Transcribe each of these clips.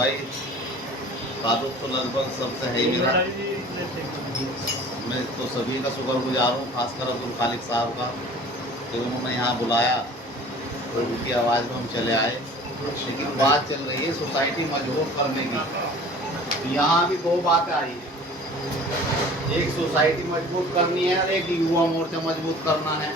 भाई ताल्लुक तो लगभग सबसे है ही मेरा। मैं तो सभी का शुक्रगुजार हूँ, खासकर अब्दुल खालिक साहब का कि उन्होंने यहाँ बुलाया तो उनकी आवाज़ में हम चले आए। लेकिन बात चल रही है सोसाइटी मजबूत करने की। यहाँ भी दो बातें आई है, एक सोसाइटी मजबूत करनी है और एक युवा मोर्चा मजबूत करना है।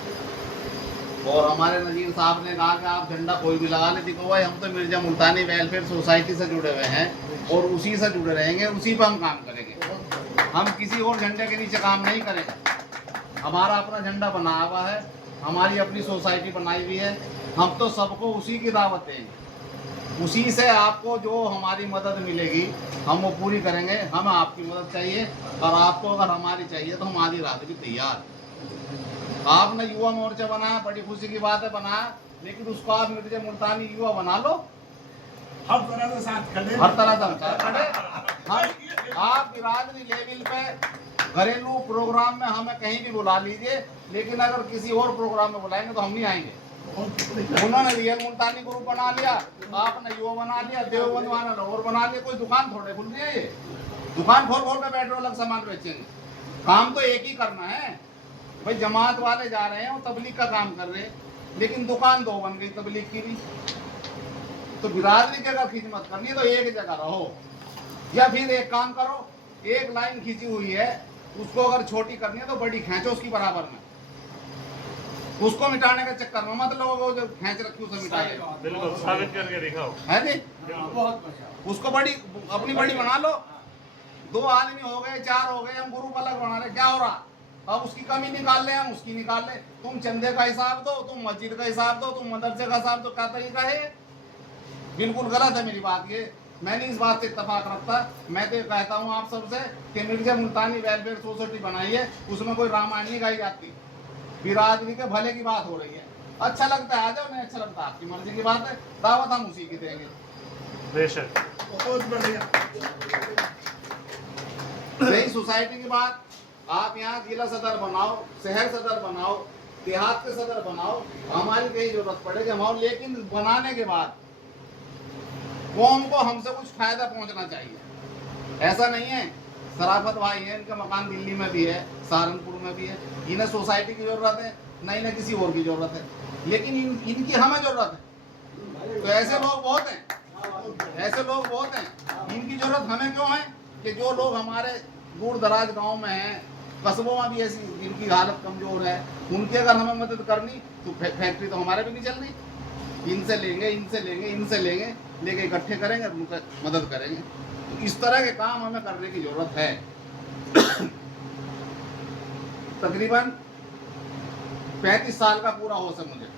और हमारे नज़ीर साहब ने कहा कि आप झंडा कोई भी लगा ले। देखो भाई, हम तो मिर्जा मुल्तानी वेलफेयर सोसाइटी से जुड़े हुए हैं और उसी से जुड़े रहेंगे, उसी पर हम काम करेंगे। हम किसी और झंडे के नीचे काम नहीं करेंगे। हमारा अपना झंडा बना हुआ है, हमारी अपनी सोसाइटी बनाई हुई है। हम तो सबको उसी की दावत देंगे, उसी से आपको जो हमारी मदद मिलेगी हम वो पूरी करेंगे। हमें आपकी मदद चाहिए और आपको अगर हमारी चाहिए तो हम आधी रात भी तैयार। आपने युवा मोर्चा बनाया, बड़ी खुशी की बात है बनाया, लेकिन उसको आप मिर्जा मुल्तानी युवा बना लो, हर तरह से साथ खड़े, हर तरह से साथ खड़े। हम आप बिरादरी लेवल पे घरेलू प्रोग्राम में हमें कहीं भी बुला लीजिए, लेकिन अगर किसी और प्रोग्राम में बुलाएंगे तो हम नहीं आएंगे। उन्होंने रियल मुल्तानी ग्रुप बना लिया, आपने युवा बना लिया, देवबंद वाला और बना लिया। कोई दुकान थोड़े खुल रही है, ये दुकान खोल खोल कर पेट्रोल अलग सामान बेचेंगे। काम तो एक ही करना है भाई। जमात वाले जा रहे हैं, वो तबलीग का काम कर रहे हैं, लेकिन दुकान दो बन गई तबलीग की भी। तो बिरादरी की अगर खिदमत करनी है तो एक जगह रहो, या फिर एक काम करो, एक लाइन खींची हुई है उसको अगर छोटी करनी है तो बड़ी खींचो उसकी बराबर में। उसको मिटाने के चक्कर में मत लोगों जो खींच रखी उसे मिटा दे। बिल्कुल साबित करके दिखाओ, है जी। बहुत अच्छा। उसको बड़ी अपनी बड़ी बना लो। दो आदमी हो गए, चार हो गए, हम ग्रुप अलग बना रहे, क्या हो रहा? अब उसकी कमी निकाल ले, हम उसकी निकाल ले। तुम चंदे का हिसाब दो, तुम मस्जिद का हिसाब दो, तुम मदरसे का हिसाब दो। क्या तरीका है? बिल्कुल गलत है मेरी बात ये। मैं नहीं इस बात से इत्तेफाक रखता। मैं तो कहता हूँ आप सबसे कि मिर्जा मुल्तानी वेलफेयर सोसाइटी बनाइए, उसमें कोई रामायण नहीं गाई जाती, बिरादरी के भले की बात हो रही है। अच्छा लगता है आ जाओ, नहीं अच्छा लगता आपकी मर्जी की बात है। दावत हम उसी की देंगे। बेशक बहुत बढ़िया। यही सोसाइटी की बात। आप यहाँ जिला सदर बनाओ, शहर सदर बनाओ, देहात के सदर बनाओ, हमारी कहीं जरूरत पड़ेगी हम। लेकिन बनाने के बाद कौम को हमसे कुछ फायदा पहुंचना चाहिए। ऐसा नहीं है, शराफत भाई है, इनका मकान दिल्ली में भी है, सहारनपुर में भी है। इन्हें सोसाइटी की जरूरत है, न इन्हें किसी और की जरूरत है, लेकिन इनकी हमें जरूरत है। तो ऐसे लोग बहुत हैं, ऐसे लोग बहुत हैं। इनकी जरूरत हमें क्यों है कि जो लोग हमारे दूर दराज गाँव में हैं, कस्बों में भी ऐसी जिनकी हालत कमजोर है, उनकी अगर हमें मदद करनी तो फैक्ट्री तो हमारे भी नहीं चल रही। इनसे लेंगे, इनसे लेंगे, इनसे लेंगे, लेके इकट्ठे करेंगे, उनका मदद करेंगे। तो इस तरह के काम हमें करने की जरूरत है। तकरीबन 35 साल का पूरा हो सके मुझे,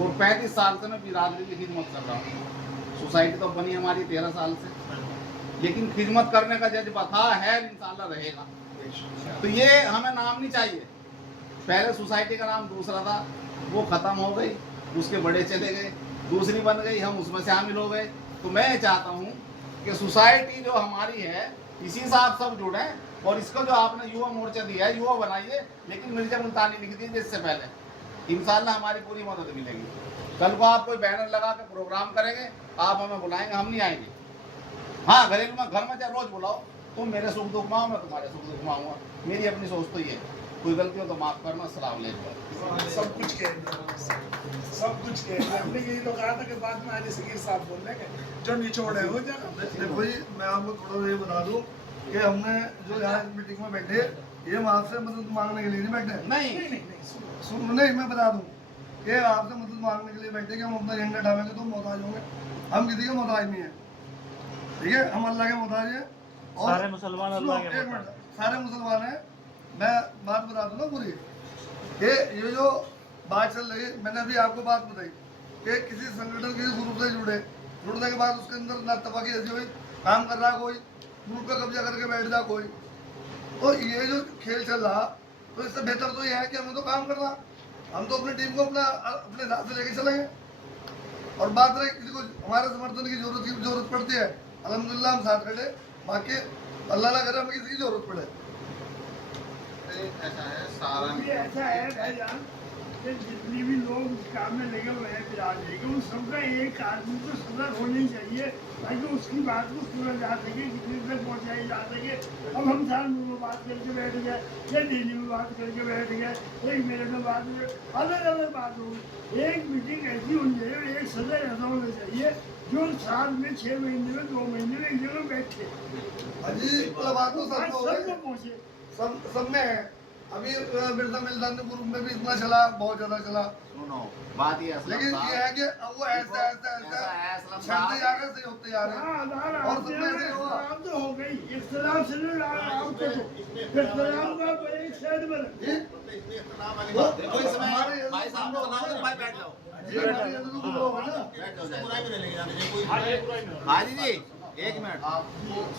और 35 साल से मैं बिरादरी की खिदमत कर रहा हूँ। सोसाइटी तो बनी हमारी 13 साल से, लेकिन खिदमत करने का जज्बा था, है, इंशाल्लाह रहेगा। तो ये हमें नाम नहीं चाहिए। पहले सोसाइटी का नाम दूसरा था, वो खत्म हो गई, उसके बड़े चले गए, दूसरी बन गई, हम उसमें शामिल हो गए। तो मैं चाहता हूँ कि सोसाइटी जो हमारी है इसी से आप सब जुड़े, और इसको जो आपने युवा मोर्चा दिया है युवा बनाइए, लेकिन मिर्जा मुल्तानी लिख दीजिए इससे पहले। इंशाल्लाह हमारी पूरी मदद मिलेगी। कल को आप कोई बैनर लगा के प्रोग्राम करेंगे, आप हमें बुलाएंगे, हम नहीं आएंगे। हाँ, घरेलू में घर में चाहे रोज बुलाओ, तुम मेरे सुख दुख में आओ, मैं तुम्हारे सुख दुख में आऊँगा। मेरी अपनी सोच तो ये, कोई गलती हो तो माफ करना। अस्सलाम वालेकुम। सब कुछ कहेंगे, सब कुछ कहेंगे। हमने यही तो कहा था कि बाद में आने सगीर साहब बोल रहे जो निचोड़ है हो जाएगा। देखो जी, मैं आपको थोड़ा ये बता दूं कि हमने जो यहाँ मीटिंग में बैठे, ये हम आपसे मदद मांगने के लिए नहीं बैठे। नहीं, नहीं, मैं बता दूं कि आपसे मदद मांगने के लिए बैठे कि हम अपना झंडा ढावेंगे तो मोहताज होंगे। हम किसी के मोहताज नहीं है, ठीक है? हम अल्लाह के मोहताज हैं। और सारे मुसलमान अल्लाह के एक मिनट, सारे मुसलमान हैं। मैं बात बता दूं ना पूरी, कि ये जो बात चल रही है, मैंने अभी आपको बात बताई कि किसी संगठन किसी ग्रुप से जुड़ने के बाद उसके अंदर नातफाकी ऐसी हुई, काम कर रहा कोई, ग्रुप का कब्जा करके बैठ जा कोई। तो ये जो खेल चल रहा, तो इससे बेहतर तो ये है कि हमें तो काम करना, हम तो अपनी टीम को अपने हिसाब से लेके चलेंगे। और बात रही किसी को हमारे समर्थन की जरूरत पड़ती है, अल्हम्दुलिल्लाह हम साथ खड़े। बाकी अल्लाह ना करे हमें किसी की जरूरत पड़े। ऐसा है, सारा ऐसा है भाईजान कि जितने भी लोग इस काम में लगे हुए हैं फिलहाल लेके उन सबका एक आदमी को सदर होनी चाहिए ताकि उसकी बात को सुना जा सके, किसी तक पहुँचाई जा सके। अब हम सालपुर में बात करके बैठ गए या दिल्ली में बात करके बैठ गए, एक मेरे में बात हुई, अलग अलग बात होगी। एक मीटिंग ऐसी होनी चाहिए, एक सदर ऐसा होना चाहिए जो साल में 6 महीने में 2 महीने में एक जगह बैठे, अजी बात तो बात सब हो सब गई, में पहुँचे। सब में है। अभी बिरसा मिल्टन ग्रुप में भी इतना चला, बहुत ज्यादा चला, सुनो बात ये असलम लेकिन साहब, ये है कि अब वो ऐसा ऐसा ऐसा ऐसा है असलम छठते साहब, जा रहे हैं, सही होते जा रहे हैं। और सब में ऐसे हुआ। इख्तिलाफ तो हो गई, इख्तिलाफ से नहीं आराम करो, इख्तिलाफ का एक साइड में रखो। ये देखो इसमें हमारे ये भाई साहब सलाम भाई बैठ जाओ, ये हमारे ये लोग लोग हैं ना, बैठ जाओ जाए। हाँ ये पूरा ही नहीं हाजी जी एक मिनट,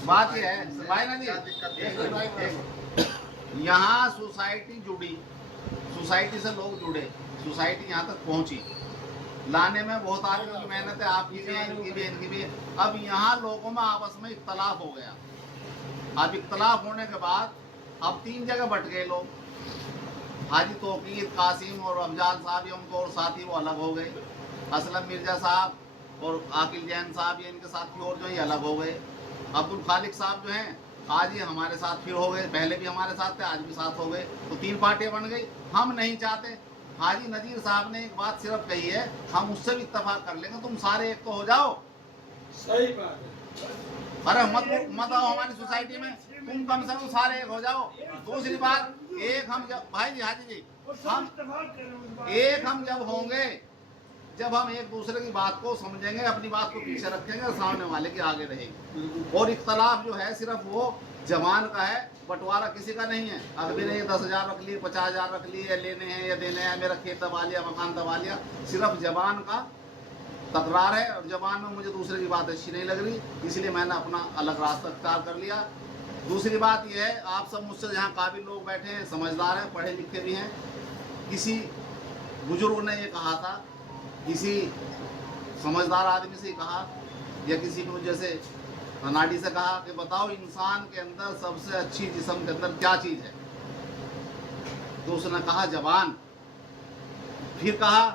बात ये है भाई ना जी, यहाँ सोसाइटी जुड़ी, सोसाइटी से लोग जुड़े, सोसाइटी यहाँ तक पहुँची, लाने में बहुत आदमियों की मेहनत है, आपकी भी है, इनकी भी है, इनकी भी है। अब यहाँ लोगों में आपस में इख्तलाफ हो गया। अब इख्तलाफ होने के बाद अब 3 जगह बट गए लोग, हाजी तौकीर, कासिम और अफजाल साहब, ये उनको और साथी वो अलग हो गए, असलम मिर्जा साहब और आकिल जैन साहब ये इनके साथी और जो है अलग हो गए, अब्दुल खालिक साहब जो हैं आज ये हमारे साथ फिर हो गए, पहले भी हमारे साथ थे, आज भी साथ हो गए, तो 3 पार्टियां बन गई। हम नहीं चाहते, हाजी नजीर साहब ने एक बात सिर्फ कही है, हम उससे भी इत्तेफाक कर लेंगे, तुम सारे एक तो हो जाओ। सही बात है। अरे मत आओ हमारी सोसाइटी में, तुम कम से कम सारे एक हो जाओ। दूसरी बात, एक हम जब भाई जी हाजी जी हम एक हम जब होंगे, जब हम एक दूसरे की बात को समझेंगे, अपनी बात को पीछे रखेंगे, सामने वाले की आगे रहेगी। और इख्तलाफ जो है सिर्फ वो जबान का है, बंटवारा किसी का नहीं है। अभी ने 10,000 रख लिए, 50,000 रख लिए, या लेने हैं या देने हैं, मेरा खेत दबा लिया, मकान दबा लिया, सिर्फ जबान का तकरार है। और जबान में मुझे दूसरे की बात अच्छी नहीं लग रही, इसलिए मैंने अपना अलग रास्ता अख्तियार कर लिया। दूसरी बात यह है, आप सब मुझसे यहाँ काबिल लोग बैठे हैं, समझदार हैं, पढ़े लिखे भी हैं। किसी बुजुर्ग ने ये कहा था, किसी समझदार आदमी से कहा, या किसी ने जैसे अनाड़ी से कहा कि बताओ इंसान के अंदर सबसे अच्छी जिस्म के अंदर क्या चीज़ है, तो उसने कहा जबान। फिर कहा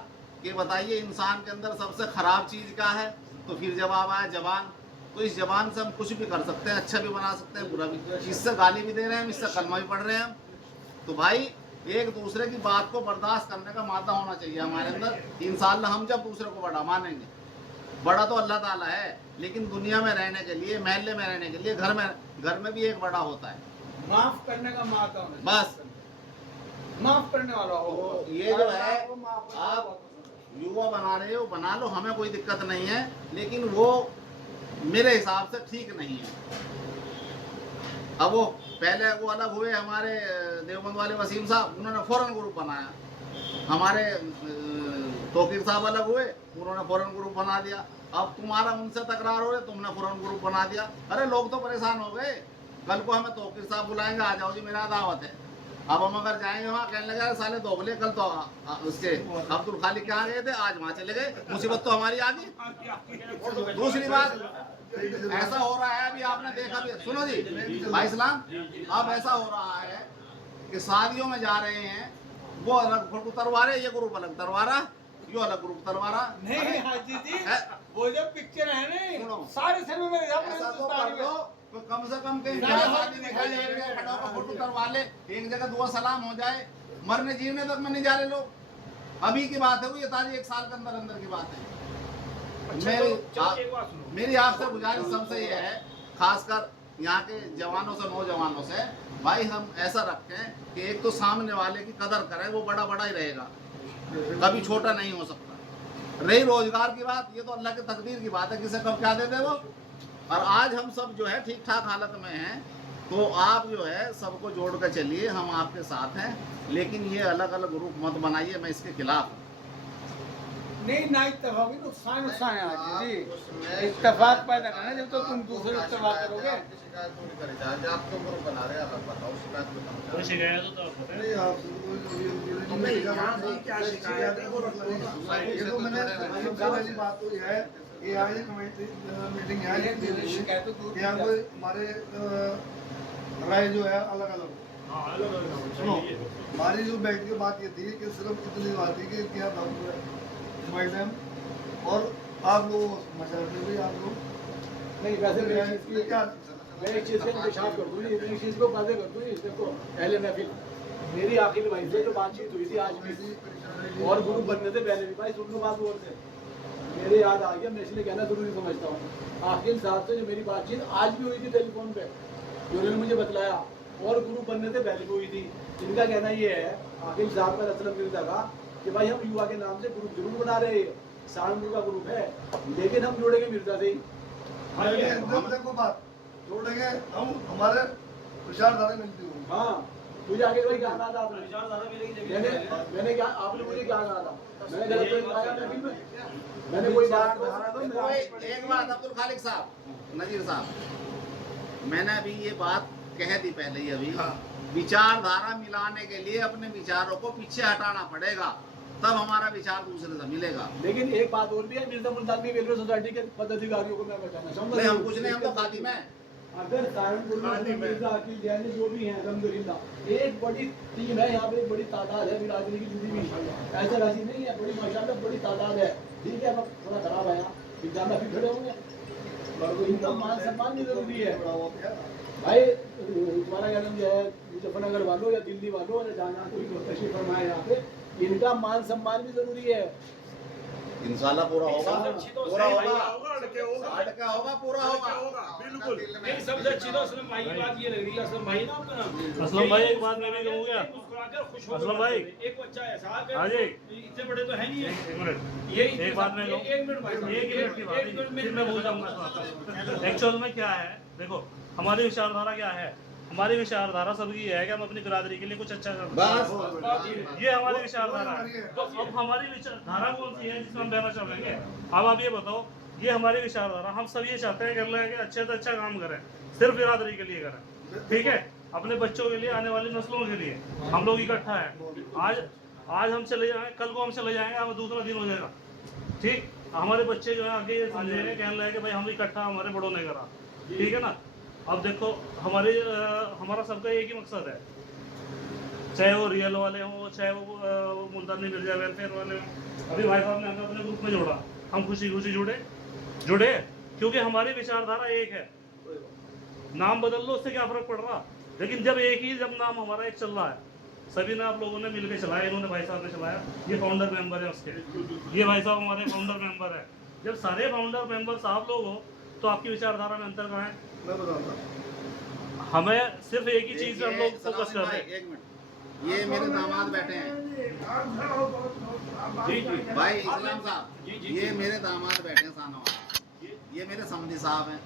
कि बताइए इंसान के अंदर सबसे ख़राब चीज़ क्या है, तो फिर जवाब आया जबान। तो इस जबान से हम कुछ भी कर सकते हैं, अच्छा भी बना सकते हैं, बुरा भी, इससे गाली भी दे रहे हैं, इससे कलमा भी पढ़ रहे हैं। तो भाई एक दूसरे की बात को बर्दाश्त करने का मादा होना चाहिए हमारे अंदर। इंशाअल्लाह हम जब दूसरे को बड़ा मानेंगे, बड़ा तो अल्लाह ताला है, लेकिन दुनिया में रहने के लिए, महल्ले में रहने के लिए, घर में भी एक बड़ा होता है, माफ करने का माता होना बस। माफ करने वाला हो। तो ये जो है आप युवा बना रहे हो, बना लो, हमें कोई दिक्कत नहीं है, लेकिन वो मेरे हिसाब से ठीक नहीं है। अब वो पहले वो अलग हुए, हमारे देवबंद वाले वसीम साहब, उन्होंने फौरन ग्रुप बनाया। हमारे तौकीर साहब अलग हुए, उन्होंने फौरन ग्रुप बना दिया। अब तुम्हारा उनसे तकरार हो रहे, तुमने फौरन ग्रुप बना दिया। अरे लोग तो परेशान हो गए, कल को हमें तौकीर साहब बुलाएंगे, आ जाओ जी मेरा दावत है। अब हम अगर जाएंगे वहाँ, कहने लगे साले दोगले, कल तो उसके अब्दुल खालिक के यहाँ गए थे, आज वहाँ चले गए, मुसीबत तो हमारी आ गई। दूसरी बात ऐसा हो रहा है, अभी आपने देखा भी, सुनो जी भाई इस्लाम, अब ऐसा हो रहा है कि शादियों में जा रहे हैं, वो अलग फोटो तरवा रहे, ये ग्रुप अलग तरवा रहा, यो अलग ग्रुप तरवा रहा। नहीं हाजी जी, वो जो पिक्चर है सुनो। नहीं, सारे फिल्मों में ऐसा तो कर लो, तो कम से कम कहीं शादी में खाली एक जगह खड़ा होकर फोटो तरवा ले, एक जगह दुआ सलाम हो जाए। मरने जीवने तक में नहीं जा रहे लोग। अभी की बात है, वो ये ताजी 1 साल के अंदर अंदर की बात है। मेरी आपसे गुजारिश सबसे ये है, खासकर यहाँ के जवानों से, नौजवानों से, भाई हम ऐसा रखते हैं कि एक तो सामने वाले की कदर करें, वो बड़ा बड़ा ही रहेगा, कभी छोटा नहीं हो सकता। रही रोजगार की बात, ये तो अल्लाह की तकदीर की बात है, किसे कब क्या दे दे वो। और आज हम सब जो है ठीक ठाक हालत में हैं, तो आप जो है सबको जोड़ कर चलिए, हम आपके साथ हैं, लेकिन ये अलग अलग ग्रुप मत बनाइए, मैं इसके खिलाफ हूँ। नहीं ना इत्तेफाक, नुकसान नुकसान है हाजी जी। इत्तेफाक पैदा करना, जब तो तुम दूसरे इत्तेफाक करोगे। कोई शिकायत हो तो आप बताएं। नहीं आप नहीं, यहाँ से क्या शिकायत है वो रखो। ये तो मैंने सबसे पहली बात तो यह है कि यहाँ ये कमेटी मीटिंग यहाँ शिकायत तो दूर यहाँ कोई हमारे राय जो है अलग अलग, हाँ अलग अलग होना सुनो चाहिए ये। हमारी जो बैठ की बात ये थी कि सिर्फ इतनी बात थी कि क्या नाम है मैडम और आप लोग मशहूर भी आप लोग नहीं वैसे मैं एक चीज़ की क्या मैं एक चीज़ का पेशाब कर दूँ, मैं एक चीज़ को वादे कर दूँ, इसको पहले महफिल मेरी आखिर भाई से जो बातचीत हुई थी आज भी और गुरु बनने से पहले भी, भाई सुन लो बात और से मेरे याद आ गया, मैं इसलिए कहना जरूरी समझता हूँ। आखिर साहब से जो मेरी बातचीत आज भी हुई थी टेलीफोन पे, जो उन्होंने मुझे बतलाया और गुरु बनने से पहले भी हुई थी। इनका कहना ये है आखिर साहब का असलम मिलता था कि भाई हम युवा के नाम से ग्रुप जरूर बना रहे हैं, सहारनपुर का ग्रुप है, लेकिन हम जोड़ेंगे मिर्जा से ही। देखो बात जोड़ेंगे हम, हमारे विचारधारा मिलती होगी। हाँ मुझे आगे भाई क्या कहा था आपने? विचारधारा मिलेगी जब मैंने क्या आपने मुझे क्या कहा था? मैंने गलत तो नहीं कहा महफिल में? मैंने कोई बात एक बात अब्दुल खालिक साहब, नजीर साहब, मैंने अभी ये बात कह दी पहले ही अभी, हाँ। विचारधारा मिलाने के लिए अपने विचारों को पीछे हटाना पड़ेगा, तब हमारा विचार दूसरे से मिलेगा। लेकिन एक बात और भी है, मिर्जा मुल्तानी वेलफेयर सोसाइटी के पदाधिकारियों को मैं बताना चाहूंगा, नहीं हम कुछ नहीं, हम तो खादिम हैं। अगर सहारनपुर में मिर्जा अकील जैन जो भी हैं अल्हम्दुलिल्लाह, एक बड़ी टीम है यहाँ पे, एक बड़ी तादाद है बिरादरी की जुड़ी हुई, ऐसा वैसी नहीं है, बड़ी माशाल्लाह बड़ी तादाद है। ठीक है, अब थोड़ा खराब है यहाँ, विज्ञान भी खड़े होंगे और इनका मान सम्मान भी जरूरी है। भाई तुम्हारा क्या नाम जो है, मुजफ्फरनगर वालों या दिल्ली वालों या जाना कोई तशरीफ फरमाए यहाँ पे, इनका मान सम्मान भी जरूरी है। इंशाल्लाह पूरा होगा, पूरा होगा, अटका होगा, पूरा होगा, बिल्कुल। नहीं सबसे अच्छी तो असलम भाई की बात ये लग रही है, असलम भाई ना आपका नाम असलम भाई एक बात मैं भी कहूँगा, मुस्कुराकर खुश होकर असलम भाई, एक बच्चा ऐसा है हाँ जी, इतने बड़े तो है नहीं है। एक मिनट, ये एक बात मैं कहूँ, एक मिनट भाई, एक मिनट की बात है, फिर मैं बोल जाऊँगा। एक्चुअल में क्या है, देखो हमारी विचारधारा क्या है, हमारी विचारधारा सबकी है कि हम अपनी बिरादरी के लिए कुछ अच्छा करते हैं, ये हमारी विचारधारा है। तो अब हमारी विचारधारा कौन सी है जिसमें हम बहना चाहेंगे? अब आप ये बताओ, ये हमारी विचारधारा, हम सब ये चाहते हैं कर कि अच्छे से अच्छा काम करें, सिर्फ बिरादरी के लिए करें, ठीक है, अपने बच्चों के लिए, आने वाली नस्लों के लिए हम लोग इकट्ठा है। आज हम चले जाएंगे, कल को हम चले जाएंगे, हमें दूसरा दिन हो जाएगा, ठीक, हमारे बच्चे जो है आगे ये समझेंगे, कहने लगे कि भाई हम इकट्ठा, हमारे बड़ों ने करा, ठीक है ना। अब देखो हमारा सबका एक ही मकसद है, चाहे वो रियल वाले हों, चाहे वो मुल्तानी मिर्जा वेलफेयर वाले हों। अभी भाई साहब ने हमें अपने ग्रुप में जोड़ा, हम खुशी खुशी जुड़े क्योंकि हमारी विचारधारा एक है। नाम बदल लो, उससे क्या फर्क पड़ रहा, लेकिन जब एक ही जब नाम हमारा एक चल रहा है, सभी ने आप लोगों ने मिलकर चलाया, इन्होंने भाई साहब ने चलाया, ये फाउंडर मेंबर है उसके, ये भाई साहब हमारे फाउंडर मेंबर है। जब सारे फाउंडर मेंबर आप लोग हो तो आपकी विचारधारा में अंतर कहाँ है? मैं बताऊंगा, हमें सिर्फ एक ही चीज पे हम लोग फोकस कर रहे हैं। एक मिनट, ये मेरे दामाद बैठे हैं जी जी भाई इस्लाम साहब, जी, जी, ये मेरे दामाद बैठे हैं सानवा, ये मेरे समधी साहब हैं,